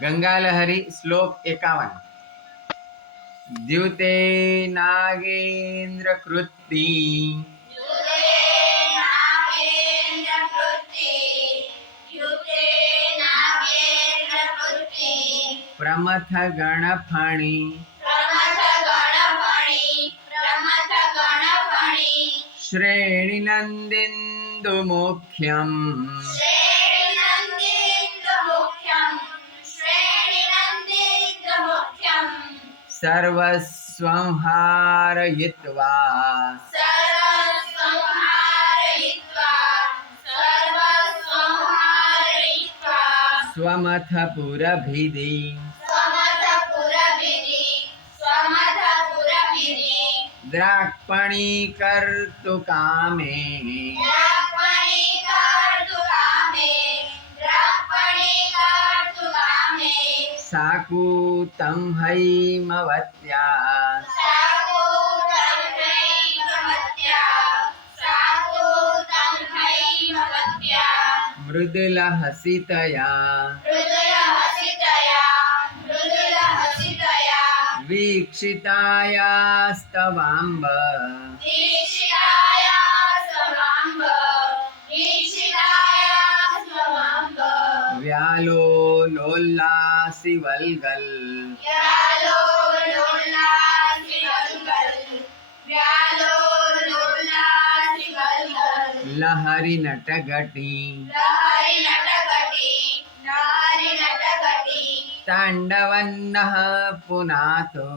गंगालहरी श्लोक 51। द्युते नागेन्द्र कृत्ति प्रमथ गणफणि श्रेणिनन्दिन्दु मुख्यम् सर्वस्वं हारयित्वा स्वमथ पुरभिधि द्राक्पणीकर्तुकामे साकूतं हैमवत्या मृदुलहसितया वीक्षितायास्तवाम्ब व्यालोलोल्लासि वल्गल् लहरी नटगटी तांडवन्नः पुनातो